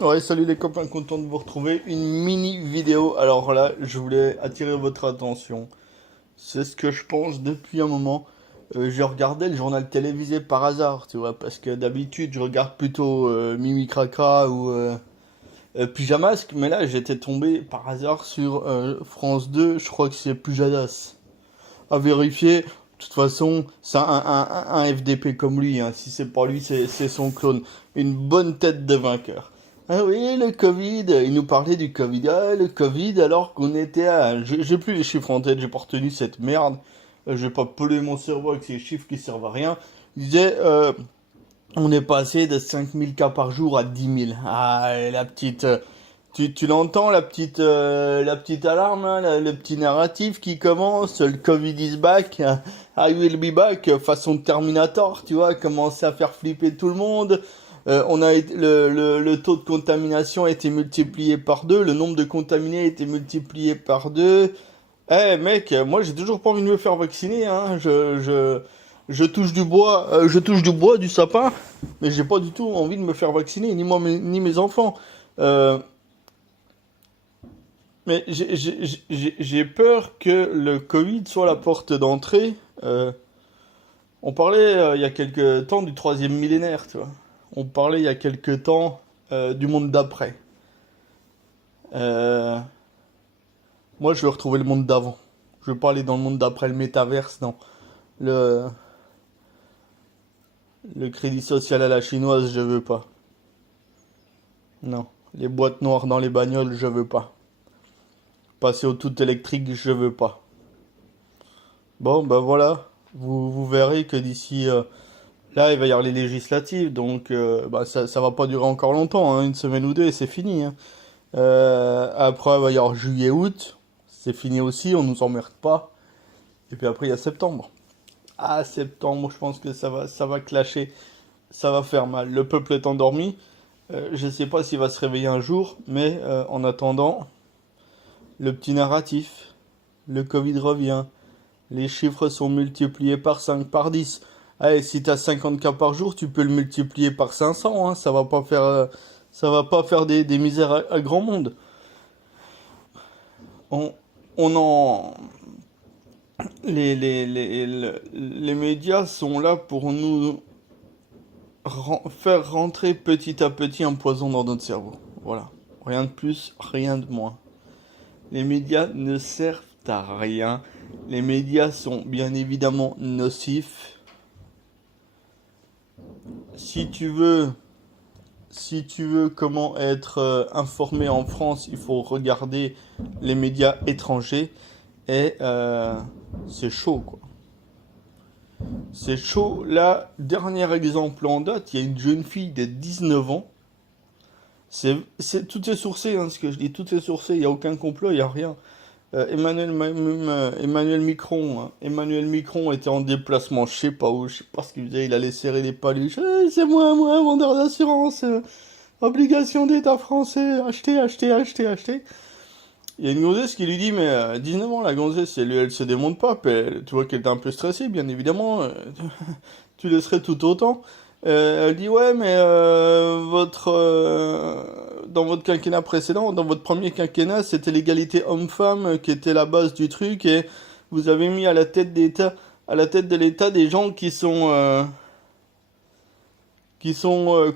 Ouais, salut les copains, content de vous retrouver. Une mini vidéo. Alors là, je voulais attirer votre attention. C'est ce que je pense depuis un moment. J'ai regardé le journal télévisé par hasard, tu vois, parce que d'habitude, je regarde plutôt Mimi Cracra ou Pyjamasque, mais là, j'étais tombé par hasard sur France 2, je crois que c'est Pujadas. À vérifier. De toute façon, c'est un FDP comme lui, hein. Si c'est pas lui, c'est son clone. Une bonne tête de vainqueur. Ah oui, le Covid, il nous parlait du Covid. Ah, le Covid, alors qu'on était à... J'ai plus les chiffres en tête, j'ai pas retenu cette merde. Je vais pas polluer mon cerveau avec ces chiffres qui servent à rien. Il disait, on est passé de 5000 cas par jour à 10 000. Ah, et la petite... tu l'entends, la petite alarme, hein, le petit narratif qui commence, le Covid is back, I will be back, façon Terminator, tu vois, commencer à faire flipper tout le monde. Le taux de contamination a été multiplié par deux, le nombre de contaminés a été multiplié par deux. Eh mec, moi j'ai toujours pas envie de me faire vacciner, hein. Je touche du bois, du sapin, mais j'ai pas du tout envie de me faire vacciner, ni moi ni mes enfants. Euh, mais j'ai peur que le Covid soit la porte d'entrée. On parlait il y a quelques temps du troisième millénaire, tu vois. On parlait il y a quelques temps du monde d'après. Euh, Moi, je veux retrouver le monde d'avant. Je veux pas aller dans le monde d'après, le métaverse, non. Le, le crédit social à la chinoise, je veux pas. Non. Les boîtes noires dans les bagnoles, je veux pas. Passer au tout électrique, je veux pas. Bon, ben voilà. Vous verrez que d'ici là, il va y avoir les législatives, donc bah, ça va pas durer encore longtemps, hein, une semaine ou deux et c'est fini, hein. Après, il va y avoir juillet-août, c'est fini aussi, on nous emmerde pas. Et puis après, il y a septembre. Ah, septembre, je pense que ça va clasher, ça va faire mal. Le peuple est endormi. Je sais pas s'il va se réveiller un jour, mais en attendant, le petit narratif, le Covid revient, les chiffres sont multipliés par 5 par 10. Allez, si t'as 50 cas par jour, tu peux le multiplier par 500, hein, ça va pas faire des misères à grand monde. On, on en, les médias sont là pour nous faire rentrer petit à petit un poison dans notre cerveau. Voilà. Rien de plus, rien de moins. Les médias ne servent à rien. Les médias sont bien évidemment nocifs. Si tu veux, si tu veux comment être informé en France, il faut regarder les médias étrangers. Et c'est chaud, quoi. C'est chaud. Là, dernier exemple en date, il y a une jeune fille de 19 ans. Tout est sourcé, hein, ce que je dis, tout est sourcé, il n'y a aucun complot, il n'y a rien. Emmanuel Macron, hein. Emmanuel Macron était en déplacement, je sais pas où, je sais pas ce qu'il faisait, il allait serrer les paluches. C'est moi, vendeur d'assurance, obligation d'État français, achetez, achetez, achetez, achetez. Il y a une gonzesse qui lui dit, mais 19 ans, la gonzesse, elle se démonte pas, puis tu vois qu'elle est un peu stressée, bien évidemment, tu laisserais tout autant. Elle dit, ouais, mais dans votre quinquennat précédent, dans votre premier quinquennat, c'était l'égalité homme-femme qui était la base du truc, et vous avez mis à la tête de l'État des gens qui sont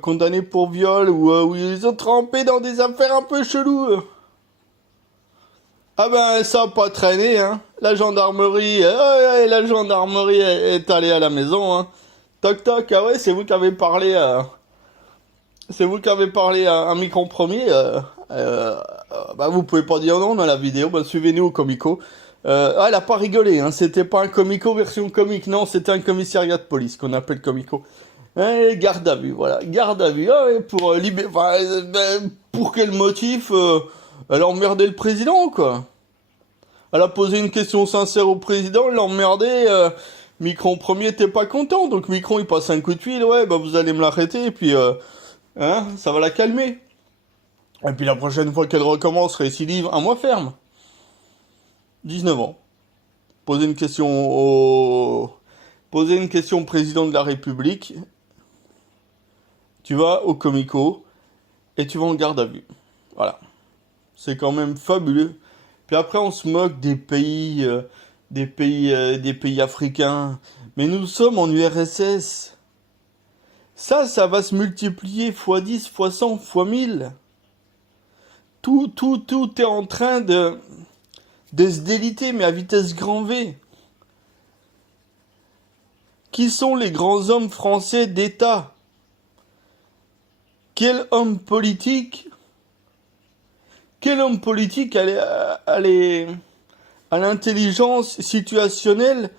condamnés pour viol, ou ils ont trempé dans des affaires un peu cheloues. Ah ben ça a pas traîné, hein. La gendarmerie est allée à la maison, hein. Toc toc, ah ouais, c'est vous qui avez parlé à un micro premier. Bah vous pouvez pas dire non dans la vidéo, bah suivez-nous au comico. Elle a pas rigolé, hein. C'était pas un comico version comique, non, c'était un commissariat de police qu'on appelle comico. Garde à vue, voilà, garde à vue. Ah ouais, pour quel motif elle a emmerdé le président, quoi. Elle a posé une question sincère au président, elle l'a emmerdé. Micron premier t'es pas content, donc Micron il passe un coup de fil, ouais, bah vous allez me l'arrêter, et puis hein, ça va la calmer. Et puis la prochaine fois qu'elle recommence, récidive, un mois ferme. 19 ans. Poser une question Poser une question au président de la République, tu vas au Comico, et tu vas en garde à vue. Voilà. C'est quand même fabuleux. Puis après, on se moque des pays africains. Mais nous sommes en URSS. Ça va se multiplier fois 10, fois 100, fois 1000. Tout est en train de se déliter, mais à vitesse grand V. Qui sont les grands hommes français d'État? Quel homme politique a l'intelligence situationnelle,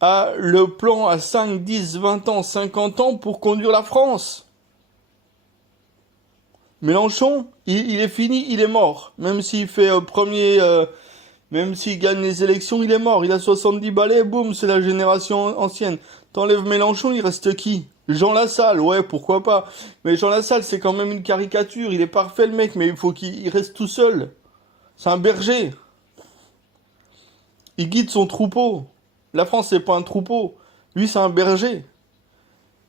a le plan à 5, 10, 20 ans, 50 ans pour conduire la France? Mélenchon, il est fini, il est mort. Même s'il fait même s'il gagne les élections, il est mort. Il a 70 balais, boum, c'est la génération ancienne. T'enlèves Mélenchon, il reste qui? Jean Lassalle, ouais, pourquoi pas. Mais Jean Lassalle, c'est quand même une caricature. Il est parfait, le mec, mais il faut qu'il reste tout seul. C'est un berger. Il guide son troupeau. La France, c'est pas un troupeau. Lui, c'est un berger.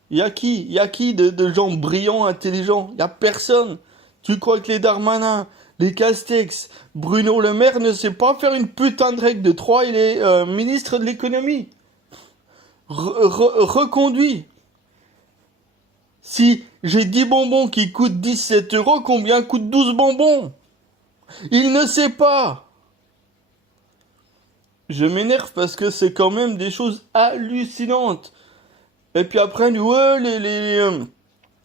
Il y a qui de gens brillants, intelligents? Il y a personne. Tu crois que les Darmanin, les Castex, Bruno Le Maire ne sait pas faire une putain de règle de 3, il est ministre de l'économie. Reconduit. Si j'ai 10 bonbons qui coûtent 17 euros, combien coûtent 12 bonbons? Il ne sait pas. Je m'énerve parce que c'est quand même des choses hallucinantes. Et puis après, ouais,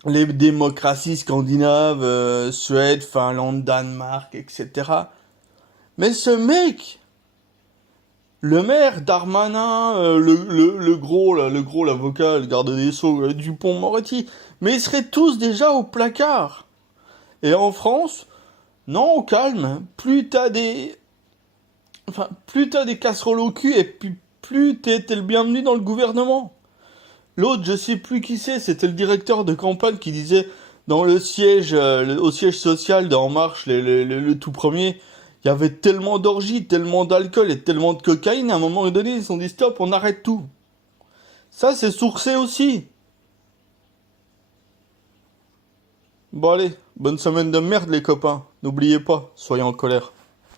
les démocraties scandinaves, Suède, Finlande, Danemark, etc. Mais ce mec, le maire, Darmanin, le gros, là, l'avocat, le garde des Sceaux, Dupond-Moretti, mais ils seraient tous déjà au placard. Et en France, non, au calme, plus t'as des casseroles au cul, et puis plus t'es le bienvenu dans le gouvernement. L'autre, je sais plus qui c'était le directeur de campagne qui disait dans le siège, au siège social d'En Marche, le tout premier, il y avait tellement d'orgies, tellement d'alcool et tellement de cocaïne, à un moment donné, ils se sont dit stop, on arrête tout. Ça, c'est sourcé aussi. Bon allez, bonne semaine de merde les copains. N'oubliez pas, soyez en colère.